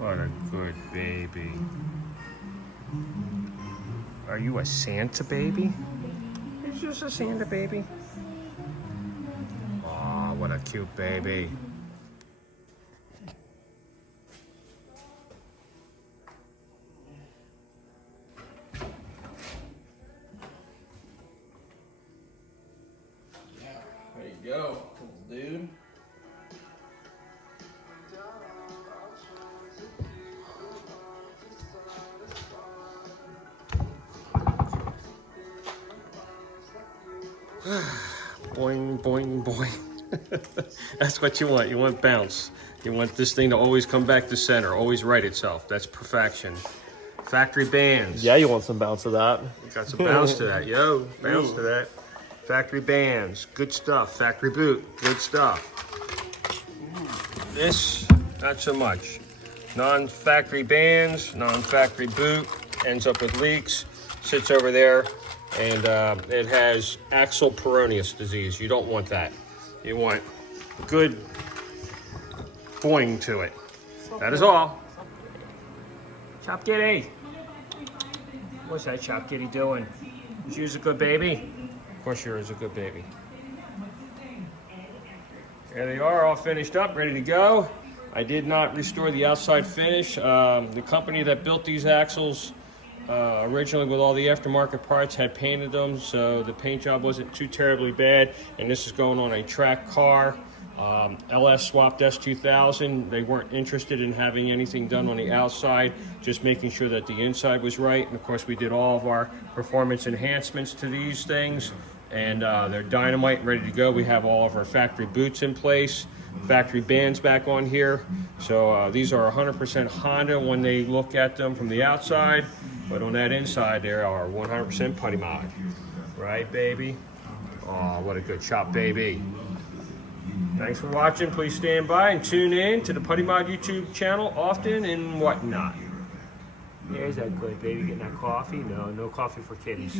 What a good baby. Are you a Santa baby? It's just a Santa baby. Aw, what a cute baby. There you go, dude. Boing, boing, boing. That's what you want. You want bounce. You want this thing to always come back to center, always right itself. That's perfection. Factory bands. Yeah, you want some bounce of that. You got some bounce to that. Yo, bounce to that. Factory bands. Good stuff. Factory boot. Good stuff. This, not so much. Non-factory bands, non-factory boot, ends up with leaks, sits over there, and it has axle peyronie disease. You don't want that. You want good boing to it. That is all. Chop Kitty. What's that Chop Kitty doing? She's a good baby? Of course she is a good baby. There they are, all finished up, ready to go. I did not restore the outside finish. The company that built these axles originally with all the aftermarket parts had painted them, so the paint job wasn't too terribly bad. And this is going on a track car. LS swapped S2000. They weren't interested in having anything done on the outside, just making sure that the inside was right. And of course we did all of our performance enhancements to these things, and they're dynamite, ready to go. We have all of our factory boots in place, factory bands back on here. So these are 100% Honda when they look at them from the outside, but on that inside they are 100% putty mod. Right, baby? Oh, what a good shop, baby. Thanks for watching. Please stand by and tune in to the Putty Mod YouTube channel often and whatnot. There's that good baby getting that coffee. No coffee for kitties.